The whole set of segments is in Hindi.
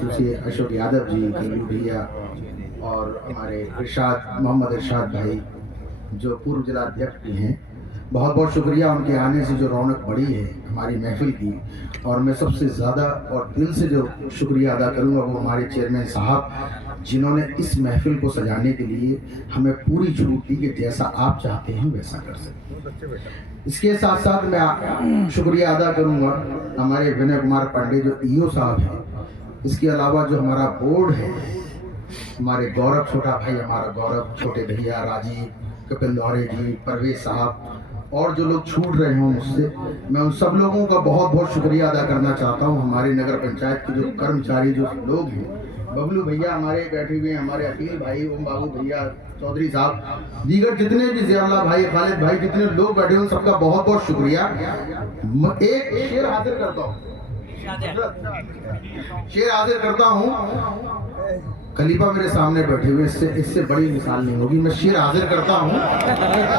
खसूसी अशोक यादव जी, कल्लू भैया और हमारे मोहम्मद इरशाद भाई जो पूर्व जिला अध्यक्ष भी हैं, बहुत बहुत शुक्रिया। उनके आने से जो रौनक बढ़ी है हमारी महफिल की, और मैं सबसे ज़्यादा और दिल से जो शुक्रिया अदा करूँगा वो हमारे चेयरमैन साहब, जिन्होंने इस महफिल को सजाने के लिए हमें पूरी छूट दी कि जैसा आप चाहते हैं वैसा कर सकते। इसके साथ साथ मैं शुक्रिया अदा करूँगा हमारे विनय कुमार पांडे जो ईओ साहब हैं। इसके अलावा जो हमारा बोर्ड है, हमारे गौरव छोटा भाई, हमारा गौरव छोटे भैया, राजीव, कपिल दौरे जी, परवेज साहब, और जो लोग छूट रहे हों मुझसे, मैं उन सब लोगों का बहुत बहुत शुक्रिया अदा करना चाहता हूं। हमारे नगर पंचायत के जो कर्मचारी जो लोग हैं, बबलू भैया हमारे बैठे हुए हैं, हमारे अकील भाई, ओम बाबू भैया, चौधरी साहब, दीगर जितने भी ज़ियाउल्लाह भाई, खालिद भाई, जितने लोग बैठे हुए सबका बहुत बहुत शुक्रिया। एक शेर हाजिर करता हूँ, खलीफा मेरे सामने बैठे हुए, इससे बड़ी मिसाल नहीं होगी। मैं शेर हाजिर करता हूँ।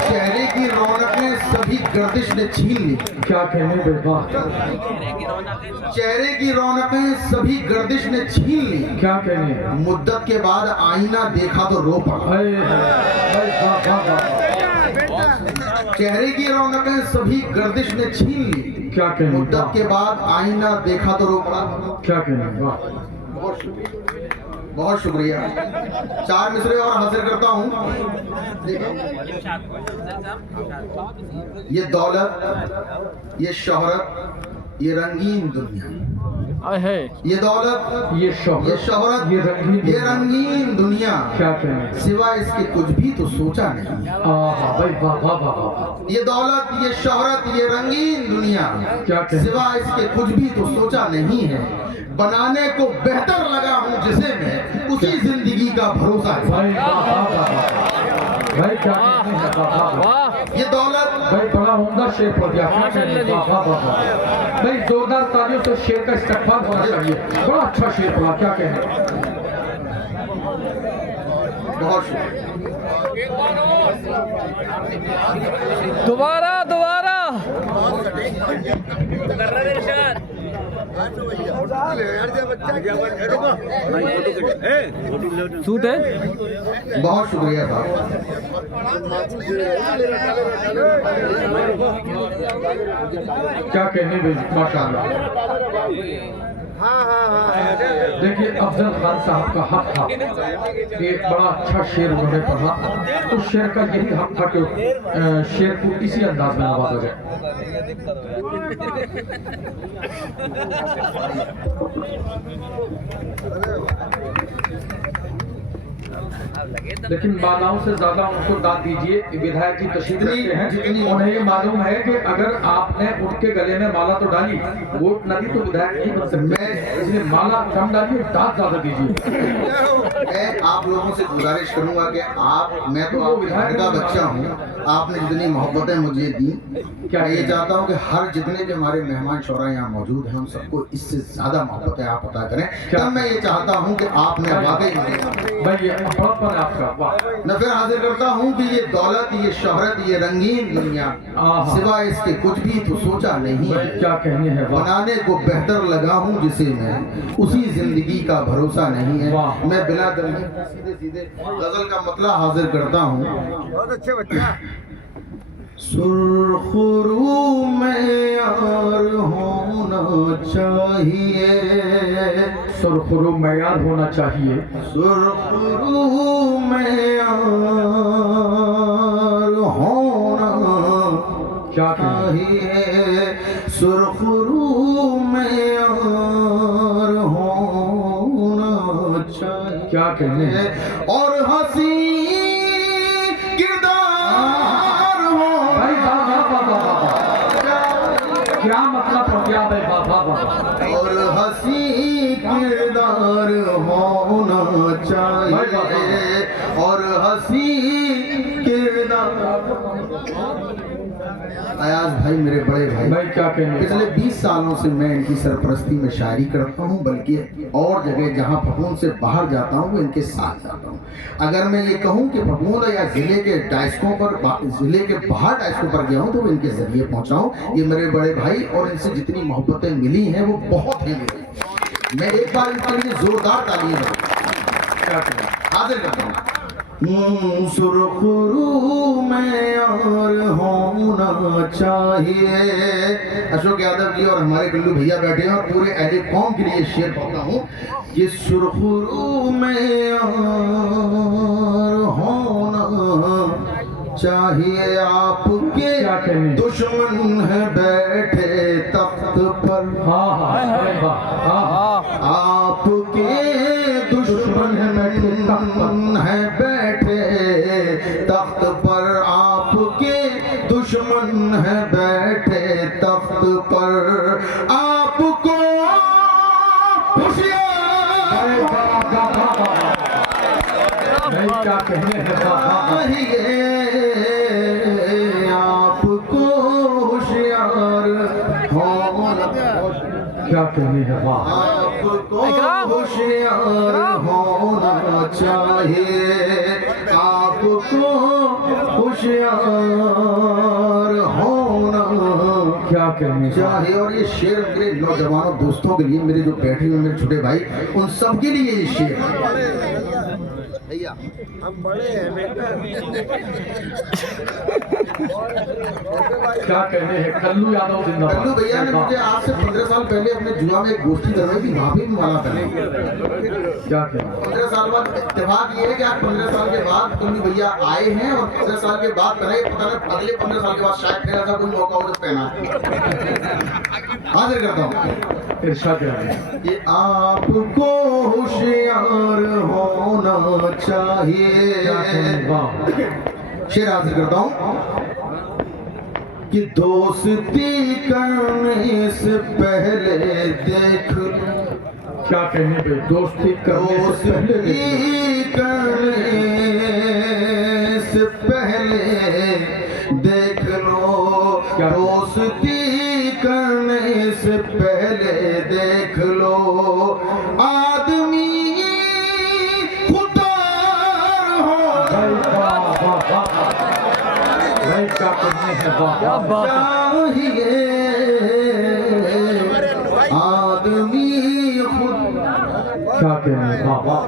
चेहरे की रौनकें सभी गर्दिश ने छीन ली। क्या कहने बेटा? चेहरे की रौनकें सभी गर्दिश ने छीन ली। क्या कहने? मुद्दत के बाद आईना देखा तो रो पड़ा। चेहरे की रौनकें सभी गर्दिश ने छीन ली। क्या कहने? मुद्दत के बाद आईना देखा तो रो पड़ा। क्या कहने? बहुत शुक्रिया। 4 मिसरे और हाजिर करता हूँ। ये दौलत, ये शोहरत, ये रंगीन दुनिया है, ये दौलत, ये शोहरत, ये रंगीन दुनिया, क्या कहने? सिवा इसके कुछ भी तो सोचा नहीं। भाई वाह। ये दौलत, ये शोहरत, ये रंगीन दुनिया, क्या कहने? सिवा इसके कुछ भी तो सोचा नहीं है। बनाने को बेहतर लगा हूँ जिसे मैं, उसी जिंदगी का भरोसा है। भाई क्या कहने हैं? ये दौलत, भाई बड़ा उम्दा शेर पड़ गया। क्या कहने? भाई जोरदार तालियों से शेर का इस्तेमाल होना चाहिए। बड़ा अच्छा शेर पड़ा। क्या कहने? बहुत शुक्रिया। दोबारा सूट है। बहुत शुक्रिया साहब। क्या कहने भाई? माशाअल्लाह। देखिए अफजल खान साहब का हक था, एक बड़ा अच्छा शेर उन्होंने पढ़ा, तो शेर का यही हक था कि शेर को इसी अंदाज में नवाजा जाए। लेकिन मालाओं से ज्यादा उनको दाद दीजिए। विधायक जी तशरीफ रखते हैं, उन्हें ये मालूम है कि अगर आपने उनके गले में माला तो डाली, वोट न दी तो विधायक नहीं बन सकते, इसलिए माला कम डालिए, दाद ज्यादा दीजिए। मैं आप लोगों से गुजारिश करूंगा कि मैं तो आपके घर का बच्चा हूँ, आपने जितनी मोहब्बतें मुझे दी, क्या ये चाहता हूँ कि हर जितने भी हमारे मेहमान शोरा यहाँ मौजूद हैं, उन सबको इससे ज्यादा मोहब्बतें आप अता करें। तब मैं ये चाहता हूँ कि आपने वाकई मैं फिर हाजिर करता हूँ कि ये दौलत, ये शोहरत, ये रंगीन दुनिया, सिवा इसके कुछ भी तो सोचा नहीं है। क्या कहने हैं? बनाने को बेहतर लगा हूँ जिसे मैं, उसी जिंदगी का भरोसा नहीं है। मैं बिना सीधे गजल का मतलब हाजिर करता हूँ। बहुत अच्छे बच्चा। सुरखरू में यार होना चाहिए, सुरखरू मयार होना चाहिए, सुरखरू में यार होना चाहिए, सुरखरू में यार होना चाहिए। क्या कहने? और हंसी क्या मतलब हो गया भाई? बाबा और हंसी किरदार होना चाहिए, और हंसी किरदार। अयाज भाई मेरे बड़े भाई क्या कहने? पिछले 20 सालों से मैं इनकी सरपरस्ती में शायरी करता हूँ, बल्कि और जगह जहाँ फफूंद से बाहर जाता हूँ वो इनके साथ जाता हूँ। अगर मैं ये कहूँ कि फफूंद या जिले के डायस्कों पर, जिले के बाहर डायस्कों पर गया हूँ, तो वो इनके जरिए पहुँचा हूँ। ये मेरे बड़े भाई, और इनसे जितनी मोहब्बतें मिली हैं वो बहुत हैं। मैं एक बार इनके लिए जोरदार तालियां दूं। क्या कहें? हाजिर करता हूँ। सुरखरू में और होना चाहिए। अशोक यादव जी और हमारे गुल्लू भैया बैठे हैं और पूरे अहले कौम के लिए शेर पढ़ता हूँ कि सुरखरू में और होना चाहिए। आपके दुश्मन है बैठे तख्त पर। हाँ हाँ अरे वाह, हाँ हाँ आपके दुश्मन है बैठे तख्त पर। आपके दुश्मन है बैठे तख्त पर। आपको होशियार नहीं क्या कहने हैं। चाहिए। आपको होशियार होना क्या कहने हैं। वाह आपको होशियार होना चाहिए। आपको होशियार होना क्या कहने हैं। चाहिए। और ये शेर मेरे नौजवानों दोस्तों के लिए, मेरे जो बैठे हुए मेरे छोटे भाई, उन सब के लिए ये शेर है। भैया हम बड़े हैं बेटा। क्या कहने हैं। कल्लू यादव जिंदाबाद। कल्लू भैया ने मुझे आज से 15 साल पहले अपने जुआ में एक गोष्ठी करवाई थी, वहां भी माला करनी। क्या कहना। 15 साल बाद इत्तेफाक ये है कि आज 15 साल के बाद कल्लू भैया आए हैं और 15 साल के बाद करें, पता नहीं अगले 15 साल के बाद शायद फिर ऐसा कोई मौका हो तो पहना। हाजिर करता हूँ इरशाद करें। कि आपको होशियार होना चाहिए। क्या कहने। वाह शेर हाजिर करता हूँ कि दोस्ती करने से पहले देख लो। क्या कहने भाई। दोस्ती करने से पहले दोस्ती करने से पहले देख लो। दोस्ती करने से पहले देख लो। आदमी खुदार हो भाई क्या कहने हैं। वाह क्या बात है। चाहिए। आदमी खुद क्या कहने हैं। वाह वाह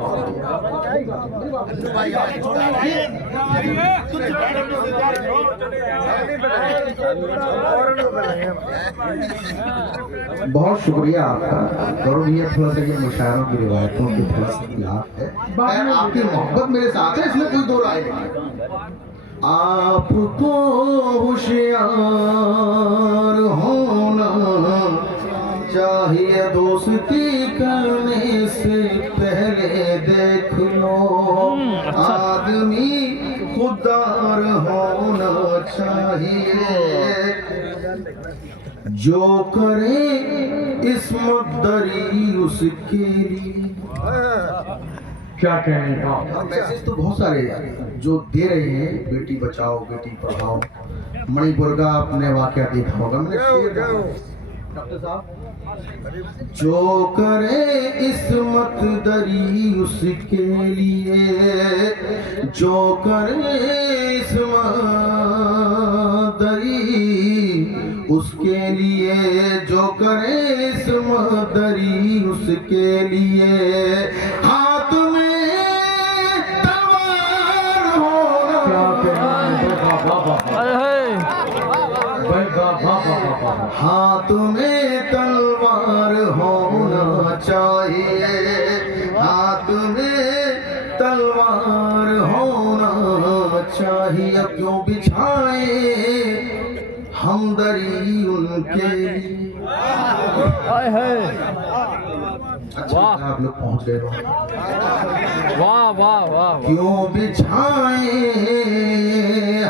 बहुत शुक्रिया आपका। गौरव भैया थोड़ा सा ये मुशायरों की रिवायतों के थोड़ा सा खिलाफ है। खैर, आपकी मोहब्बत मेरे साथ है, इसमें कोई दो राय नहीं। आपको होशियार होना चाहिए। दोस्ती करने से पहले देख लो। आदमी खुददार होना चाहिए। जो करे इस्मत दरी उसके लिए। क्या कहने का। मैसेज तो बहुत सारे जो दे रहे हैं, बेटी बचाओ बेटी पढ़ाओ। मणिपुर का आपने वाकया देखा होगा। मैंने डॉक्टर साहब, जो करे इस्मत दरी उसके लिए। जो करे इस्मत दरी उसके लिए। जो करे इस्मत दरी उसके लिए। हाथ में तलवार होना। हाथ में तलवार होना चाहिए। हाथ में तलवार होना चाहिए। क्यों बिछाए हमदरी उनके लिए। अच्छा आप लोग पहुंच गए हो। वाह वाह वाह। क्यों बिछाए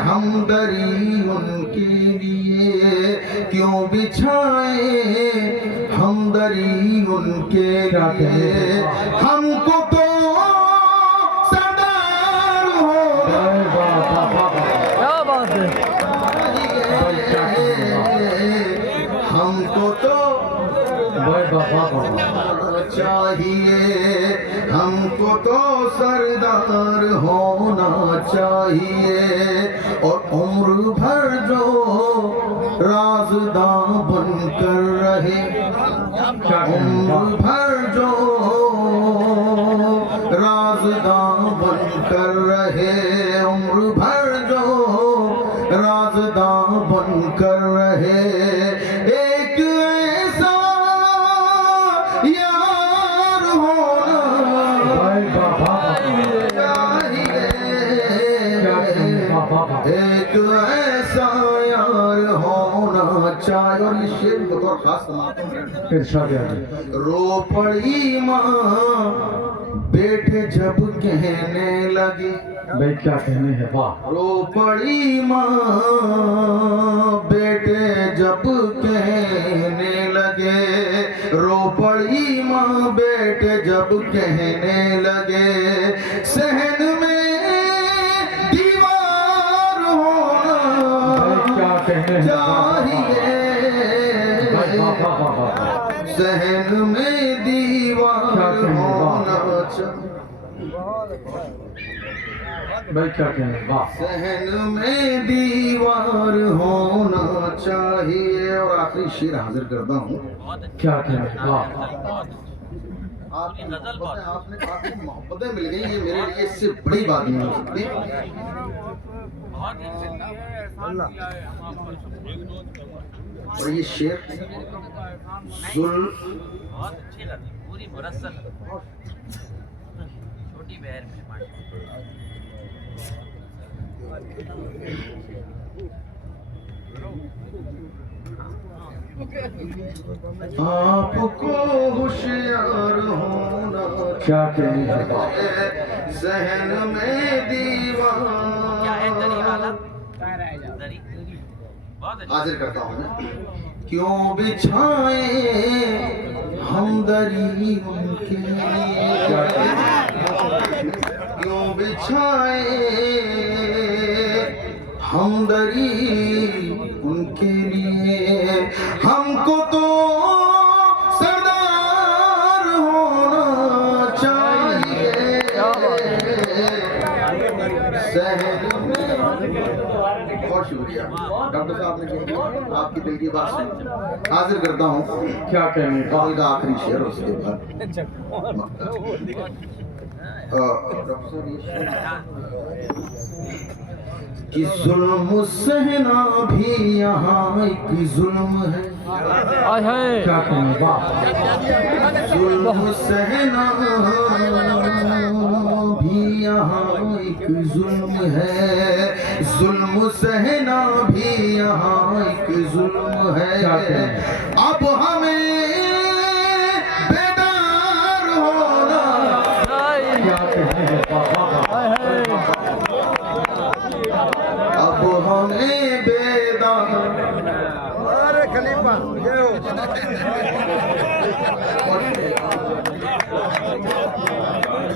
हमदरी उनके लिए। क्यों बिछाए हमदरी उनके लिए। हमको तो सरदार हो। क्या बात है। हमको तो वाह वाह वाह चाहिए। हमको तो सरदार होना चाहिए और उम्र भर जो राज़दां बनकर रहे, उम्र भर जो राज़दां बनकर रहे, उम्र भर जो राज़दां बनकर रहे। एक ऐसा यार होना चाहिए, एक ऐसा यार होना चाहिए। और ये शेर बतौर खास रो पड़ी माँ बेटे जब कहने लगी, भाई क्या कहने हैं, वाह। रो पड़ी माँ बेटे जब कहने लगे, रो पड़ी माँ बेटे जब कहने लगे, सहन में दीवार होना क्या कहने हैं, चाहिए, सहन में दीवार होना चाहिए, भाई क्या कहने, वाह। सहन में दीवार होना चाहिए। और आखिरी शेर हाजिर करता हूँ। क्या कहने, वाह। आपकी मोहब्बतें मिल गई, ये मेरे लिए इससे बड़ी बात नहीं हो सकती। और ये शेर बहुत अच्छी लगी, पूरी मुरस्सल छोटी बहर में आपको होशियार होना क्या कहने हैं, सहन में दीवार। क्या है दरी वाला, दरी बहुत अच्छी। हाजिर करता हूँ मैं। क्यों बिछाए हम दरी उनके लिए, क्यों बिछाए हम दरी उनके लिए, हमको तो सरदार होना चाहिए, सहन में। बहुत शुक्रिया डॉक्टर साहब ने आपकी दिल की बात सुनी। हाजिर करता हूँ क्या कहने, कॉल का आखिरी शेर, उसके बाद कि जुल्म सहना भी यहाँ एक जुल्म है, क्या कहने, वाह। जुल्म सहना भी यहाँ एक जुल्म है, जुल्म सहना भी यहाँ एक जुल्म है। अब हमें बेदार होना, क्या कहने हैं, वाह। अब हमें बेदार। अरे खलीफा ये हो।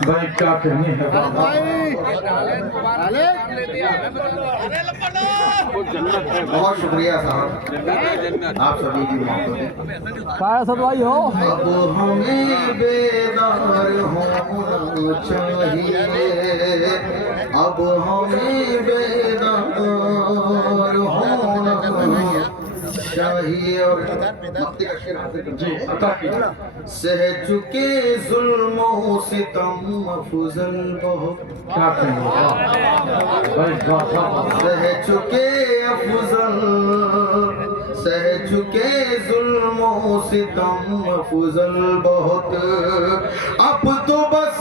भाई क्या कहने हैं, बहुत शुक्रिया साहब, आप सभी की मोहब्बत। काय असं भाई हो अब हमें बेदार होना चाहिए, अब हमें बेदार होना चाहिए। और मक्ती का शेर हाजिर करते हैं। सह चुके जुल्मों सितम अफजल बहुत, क्या कहने, भाई वाह। सह चुके अफजल, सह चुके जुल्मों सितम अफजल बहुत, अब तो बस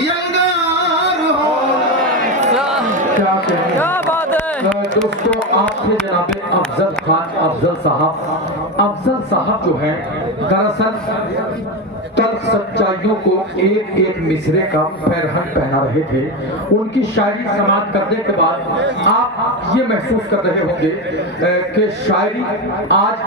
यंगार होना। क्या कहने, क्या बात है दोस्तों, आपके जनाब अफजल खान अफजल साहब जो है, दरअसल तल्ख सच्चाइयों को एक एक मिसरे का पैरहन पहना रहे थे। उनकी शायरी समाप्त करने के बाद आप ये महसूस कर रहे होंगे कि शायरी आज